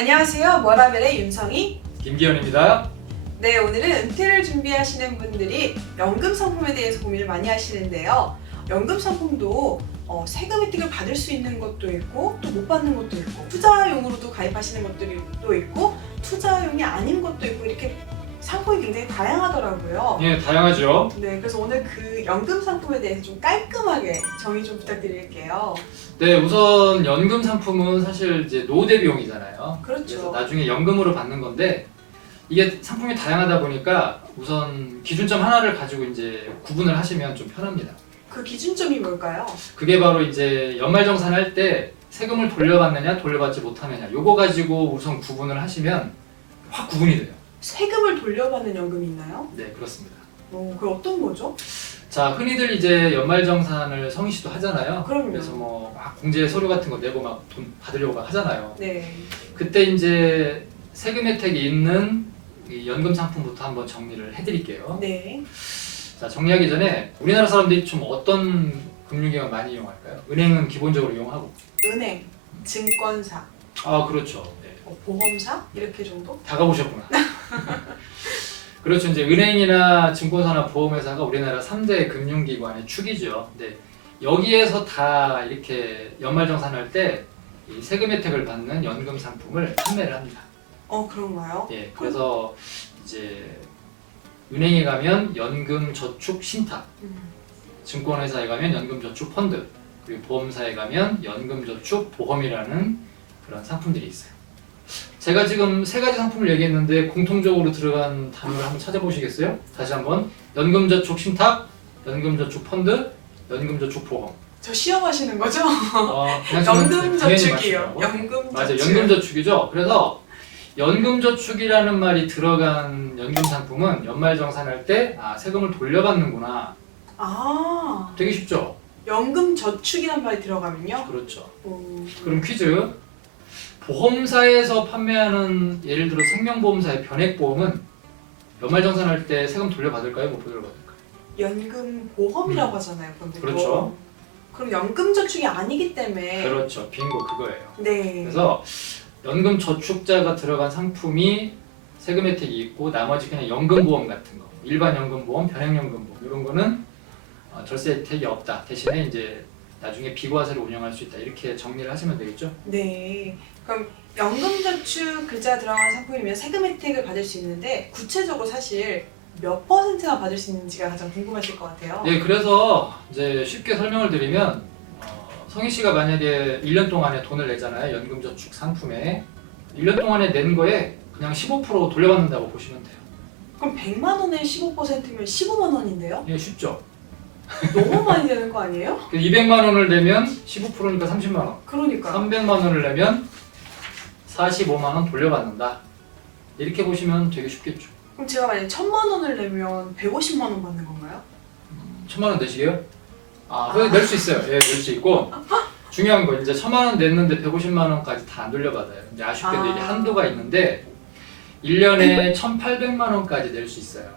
안녕하세요. 워라벨의 윤성희. 김기현입니다. 네, 오늘은 은퇴를 준비하시는 분들이 연금 상품에 대해서 고민을 많이 하시는데요. 연금 상품도 세금 혜택을 받을 수 있는 것도 있고 또 못 받는 것도 있고 투자용으로도 가입하시는 것들도 있고 투자용이 아닌 것도 있고 이렇게 상품이 굉장히 다양하더라고요. 예, 다양하죠. 네, 그래서 오늘 그 연금 상품에 대해서 좀 깔끔하게 정의 좀 부탁드릴게요. 네, 우선 연금 상품은 사실 이제 노후 대비용이잖아요. 그렇죠. 그래서 나중에 연금으로 받는 건데 이게 상품이 다양하다 보니까 우선 기준점 하나를 가지고 이제 구분을 하시면 좀 편합니다. 그 기준점이 뭘까요? 그게 바로 이제 연말정산할 때 세금을 돌려받느냐 돌려받지 못하느냐 요거 가지고 우선 구분을 하시면 확 구분이 돼요. 세금을 돌려받는 연금이 있나요? 네, 그렇습니다. 그 어떤 거죠? 자, 흔히들 이제 연말정산을 성희 씨도 하잖아요. 그럼요. 그래서 뭐 막 공제 서류 같은 거 내고 막 돈 받으려고 막 하잖아요. 네. 그때 이제 세금 혜택이 있는 이 연금 상품부터 한번 정리를 해드릴게요. 네. 자, 정리하기 전에 우리나라 사람들이 좀 어떤 금융기관 많이 이용할까요? 은행은 기본적으로 이용하고. 은행, 증권사, 아, 그렇죠. 네. 보험사 이렇게 정도? 다 가보셨구나. 그렇죠. 이제 은행이나 증권사나 보험회사가 우리나라 3대 금융기관의 축이죠. 네. 여기에서 다 이렇게 연말정산할 때 이 세금 혜택을 받는 연금 상품을 판매를 합니다. 그런가요? 예, 그래서 이제 은행에 가면 연금 저축 신탁, 증권회사에 가면 연금 저축 펀드, 그리고 보험사에 가면 연금 저축 보험이라는 그런 상품들이 있어요. 제가 지금 세 가지 상품을 얘기했는데 공통적으로 들어간 단어를 한번 찾아보시겠어요? 다시 한번 연금 저축 신탁, 연금 저축 펀드, 연금 저축 보험. 저 시험하시는 거죠? 그냥 저는 연금 당연히 저축이요. 맞추더라고요. 연금 맞아요, 저축. 연금 저축이죠. 그래서 연금 저축이라는 말이 들어간 연금 상품은 연말정산할 때 세금을 돌려받는구나. 아, 되게 쉽죠? 연금 저축이란 말이 들어가면요? 그렇죠. 오, 그럼 퀴즈. 보험사에서 판매하는 예를 들어 생명보험사의 변액보험은 연말정산할 때 세금 돌려받을까요? 못 돌려받을까요? 연금 보험이라고 하잖아요. 근데 그렇죠. 그럼 연금 저축이 아니기 때문에 그렇죠. 빙고 그거예요. 네. 그래서 연금 저축자가 들어간 상품이 세금 혜택이 있고 나머지 그냥 연금보험 같은 거, 일반 연금보험, 변액연금보험 이런 거는 절세 혜택이 없다. 대신에 이제 나중에 비과세를 운영할 수 있다. 이렇게 정리를 하시면 되겠죠? 네. 그럼 연금 저축 글자 들어간 상품이면 세금 혜택을 받을 수 있는데 구체적으로 사실 몇 퍼센트나 받을 수 있는지가 가장 궁금하실 것 같아요. 네, 그래서 이제 쉽게 설명을 드리면 성희 씨가 만약에 1년 동안에 돈을 내잖아요. 연금 저축 상품에 1년 동안에 낸 거에 그냥 15% 돌려받는다고 보시면 돼요. 그럼 100만 원에 15%면 15만 원인데요? 예, 쉽죠? 너무 많이 되는 거 아니에요? 200만 원을 내면 15%니까 30만 원. 그러니까 300만 원을 내면 45만 원 돌려받는다. 이렇게 보시면 되게 쉽겠죠. 그럼 제가 만약에 1000만 원을 내면 150만 원 받는 건가요? 1000만 원 내시게요? 낼 수 있어요. 예, 낼 수 있고 중요한 거 이제 1000만 원 냈는데 150만 원까지 다 안 돌려받아요. 이제 아쉽게도 이게 한도가 있는데 1년에 1,800만 원까지 낼 수 있어요.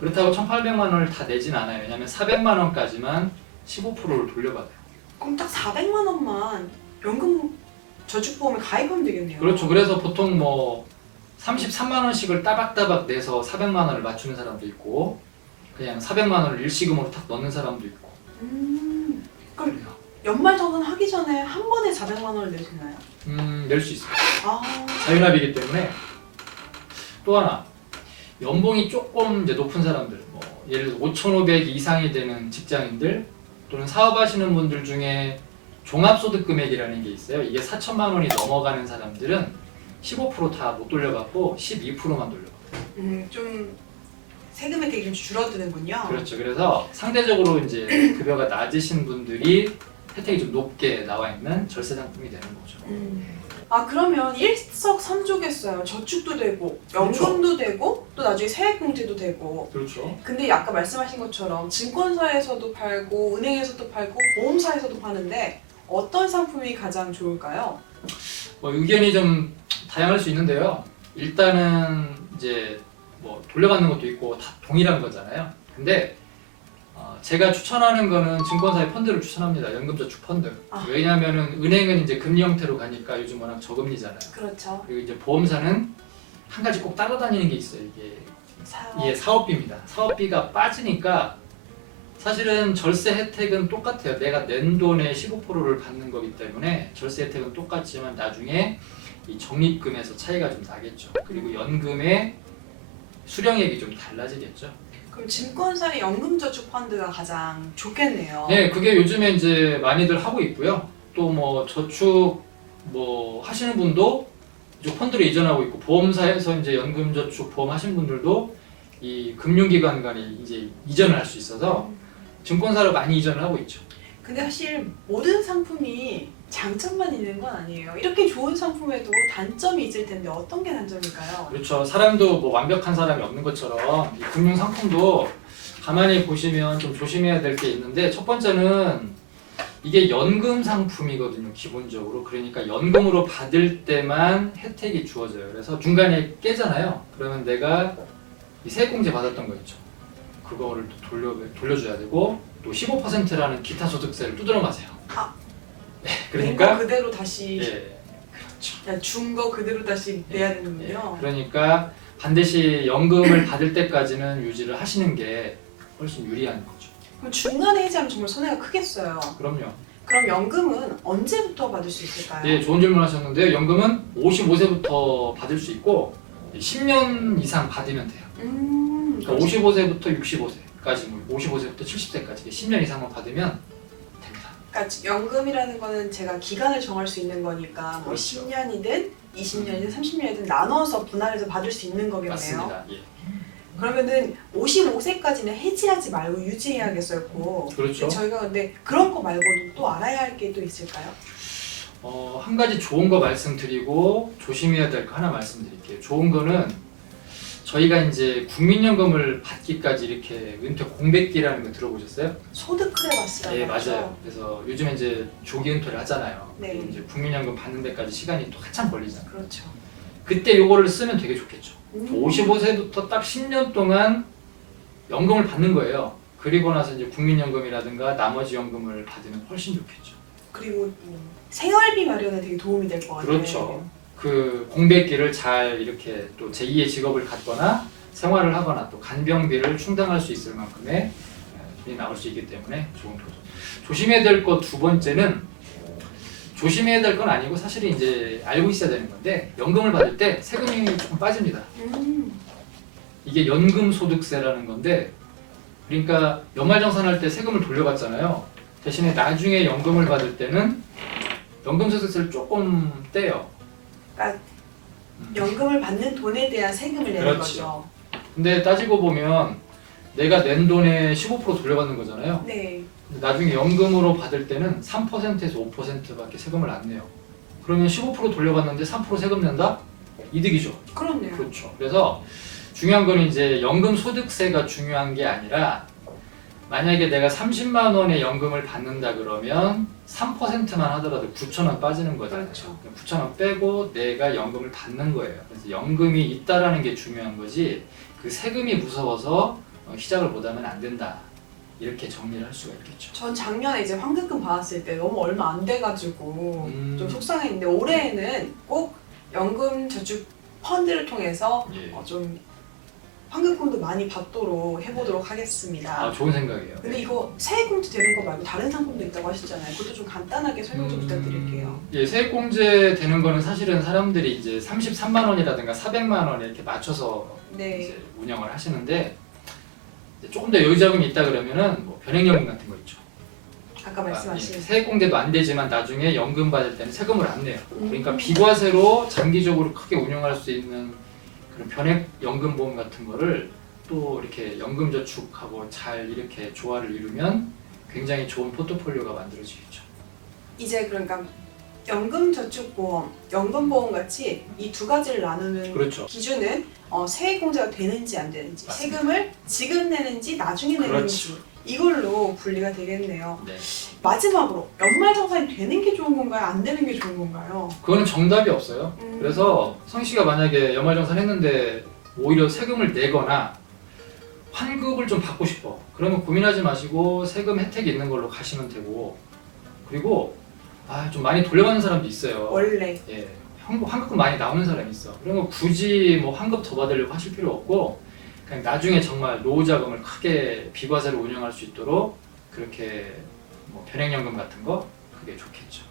그렇다고 1,800만 원을 다 내진 않아요. 왜냐면 400만 원까지만 15%를 돌려받아요. 그럼 딱 400만 원만 연금 저축보험에 가입하면 되겠네요. 그렇죠. 그래서 보통 뭐 33만 원씩을 따박따박 내서 400만 원을 맞추는 사람도 있고 그냥 400만 원을 일시금으로 탁 넣는 사람도 있고. 그럼 그래요. 연말정산 하기 전에 한 번에 400만 원을 낼 수 있나요? 낼 수 있어요. 아, 자유납이기 때문에. 또 하나, 연봉이 조금 이제 높은 사람들, 뭐 예를 들어 5,500 이상이 되는 직장인들 또는 사업하시는 분들 중에 종합소득금액이라는 게 있어요. 이게 4천만 원이 넘어가는 사람들은 15% 다 못 돌려받고 12%만 돌려받아요. 좀 세금 혜택이 좀 줄어드는군요. 그렇죠. 그래서 상대적으로 이제 급여가 낮으신 분들이 혜택이 좀 높게 나와 있는 절세 상품이 되는 거죠. 그러면 일석삼조겠어요. 저축도 되고 연금도 되고 또 나중에 세액공제도 되고. 그렇죠. 근데 아까 말씀하신 것처럼 증권사에서도 팔고 은행에서도 팔고 보험사에서도 파는데 어떤 상품이 가장 좋을까요? 의견이 좀 다양할 수 있는데요. 일단은 이제 뭐 돌려받는 것도 있고 다 동일한 거잖아요. 근데 제가 추천하는 거는 증권사의 펀드를 추천합니다. 연금저축 펀드. 왜냐하면은 은행은 이제 금리 형태로 가니까 요즘 워낙 저금리잖아요. 그렇죠. 그리고 이제 보험사는 한 가지 꼭 따라다니는 게 있어요. 이게 사업비입니다. 사업비가 빠지니까 사실은 절세 혜택은 똑같아요. 내가 낸 돈의 15%를 받는 거기 때문에 절세 혜택은 똑같지만 나중에 이 적립금에서 차이가 좀 나겠죠. 그리고 연금의 수령액이 좀 달라지겠죠. 그럼 증권사의 연금저축 펀드가 가장 좋겠네요. 네, 그게 요즘에 이제 많이들 하고 있고요. 또 뭐 저축 뭐 하시는 분도 이제 펀드로 이전하고 있고 보험사에서 이제 연금저축 보험 하시는 분들도 이 금융기관 간에 이제 이전을 할 수 있어서 증권사로 많이 이전을 하고 있죠. 근데 사실 모든 상품이 장점만 있는 건 아니에요. 이렇게 좋은 상품에도 단점이 있을 텐데 어떤 게 단점일까요? 그렇죠. 사람도 뭐 완벽한 사람이 없는 것처럼 이 금융 상품도 가만히 보시면 좀 조심해야 될 게 있는데 첫 번째는 이게 연금 상품이거든요. 기본적으로. 그러니까 연금으로 받을 때만 혜택이 주어져요. 그래서 중간에 깨잖아요. 그러면 내가 이 세액공제 받았던 거 있죠. 그거를 또 돌려줘야 되고 또 15%라는 기타 소득세를 두드려 마세요. 네, 그러니까 그대로 다시 예, 그렇죠. 준 거 그대로 다시 내야 되는군요. 예, 그러니까 반드시 연금을 받을 때까지는 유지를 하시는 게 훨씬 유리한 거죠. 그럼 중간에 해지하면 정말 손해가 크겠어요. 그럼요. 그럼 연금은 언제부터 받을 수 있을까요? 예, 좋은 질문 하셨는데요. 연금은 55세부터 받을 수 있고 10년 이상 받으면 돼요. 그러니까 55세부터 65세까지, 55세부터 70세까지 10년 이상만 받으면 됩니다. 그러니까 연금이라는 거는 제가 기간을 정할 수 있는 거니까 뭐 그렇죠. 10년이든 20년이든 30년이든 나눠서 분할해서 받을 수 있는 거겠네요. 맞습니다. 예. 그러면은 55세까지는 해지하지 말고 유지해야겠어요. 그렇죠. 저희가 근데 그런 거 말고도 또 알아야 할 게 또 있을까요? 한 가지 좋은 거 말씀드리고 조심해야 될 거 하나 말씀드릴게요. 좋은 거는 저희가 이제 국민연금을 받기까지 이렇게 은퇴 공백기라는 거 들어보셨어요? 소득 크레바스라고 네, 하죠. 맞아요. 그래서 요즘에 이제 조기 은퇴를 하잖아요. 네. 그리고 이제 국민연금 받는 데까지 시간이 또 한참 걸리잖아요. 그렇죠. 그때 요거를 쓰면 되게 좋겠죠. 55세부터 딱 10년 동안 연금을 받는 거예요. 그리고 나서 이제 국민연금이라든가 나머지 연금을 받으면 훨씬 좋겠죠. 그리고 생활비 마련에 되게 도움이 될 것 같아요. 그렇죠. 그 공백기를 잘 이렇게 또 제2의 직업을 갖거나 생활을 하거나 또 간병비를 충당할 수 있을 만큼의 돈이 나올 수 있기 때문에 좋은 거죠. 조심해야 될 것 두 번째는 조심해야 될 건 아니고 사실은 이제 알고 있어야 되는 건데 연금을 받을 때 세금이 조금 빠집니다. 이게 연금소득세라는 건데 그러니까 연말정산할 때 세금을 돌려받잖아요. 대신에 나중에 연금을 받을 때는 연금소득세를 조금 떼요. 그러니까 연금을 받는 돈에 대한 세금을 내는 그렇죠. 거죠. 근데 따지고 보면 내가 낸 돈의 15% 돌려받는 거잖아요. 네. 나중에 연금으로 받을 때는 3%에서 5%밖에 세금을 안 내요. 그러면 15% 돌려받는데 3% 세금 낸다? 이득이죠. 그렇네요. 그렇죠. 그래서 중요한 건 이제 연금 소득세가 중요한 게 아니라 만약에 내가 30만 원의 연금을 받는다 그러면 3%만 하더라도 9,000원 빠지는 거잖아요. 그렇죠. 9,000원 빼고 내가 연금을 받는 거예요. 그래서 연금이 있다라는 게 중요한 거지 그 세금이 무서워서 시작을 못하면 안 된다. 이렇게 정리를 할 수가 있겠죠. 전 작년에 이제 환급금 받았을 때 너무 얼마 안 돼가지고 좀 속상했는데 올해에는 꼭 연금 저축 펀드를 통해서 예. 좀 환급금도 많이 받도록 해보도록 하겠습니다. 좋은 생각이에요. 근데 이거 세액공제 되는 거 말고 다른 상품도 있다고 하셨잖아요. 그것도 좀 간단하게 설명 좀 부탁드릴게요. 예, 세액공제 되는 거는 사실은 사람들이 이제 33만 원이라든가 400만 원 이렇게 맞춰서 네. 이제 운영을 하시는데 이제 조금 더 여유 자금이 있다 그러면은 뭐 변액연금 같은 거 있죠. 아까 말씀하신 세액공제도 안 되지만 나중에 연금 받을 때는 세금을 안 내요. 그러니까 음. 비과세로 장기적으로 크게 운영할 수 있는 그런 변액연금보험 같은 거를 또 이렇게 연금저축하고 잘 이렇게 조화를 이루면 굉장히 좋은 포트폴리오가 만들어지겠죠. 이제 그러니까 연금저축보험, 연금보험 같이 이 두 가지를 나누는 그렇죠. 기준은 세액공제가 되는지 안 되는지, 맞습니다. 세금을 지금 내는지 나중에 내는지 그렇죠. 이걸로 분리가 되겠네요. 네. 마지막으로 연말정산이 되는 게 좋은 건가요? 안 되는 게 좋은 건가요? 그거는 정답이 없어요. 그래서 성희 씨가 만약에 연말정산 했는데 오히려 세금을 내거나 환급을 좀 받고 싶어. 그러면 고민하지 마시고 세금 혜택이 있는 걸로 가시면 되고, 그리고 좀 많이 돌려받는 사람도 있어요. 원래 예, 환급금 많이 나오는 사람이 있어. 그런 거 굳이 뭐 환급 더 받으려고 하실 필요 없고, 그냥 나중에 정말 노후 자금을 크게 비과세로 운영할 수 있도록 그렇게 뭐 변액연금 같은 거 그게 좋겠죠.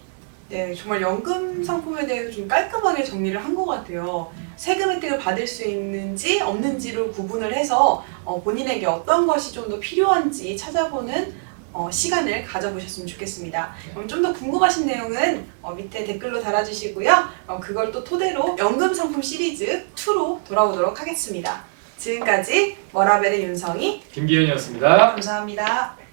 네, 정말 연금 상품에 대해서 좀 깔끔하게 정리를 한 것 같아요. 세금 혜택을 받을 수 있는지 없는지를 구분을 해서 본인에게 어떤 것이 좀 더 필요한지 찾아보는 시간을 가져보셨으면 좋겠습니다. 그럼 좀 더 궁금하신 내용은 밑에 댓글로 달아주시고요. 그걸 또 토대로 연금 상품 시리즈 2로 돌아오도록 하겠습니다. 지금까지 워라벨의 윤성희 김기현이었습니다. 감사합니다.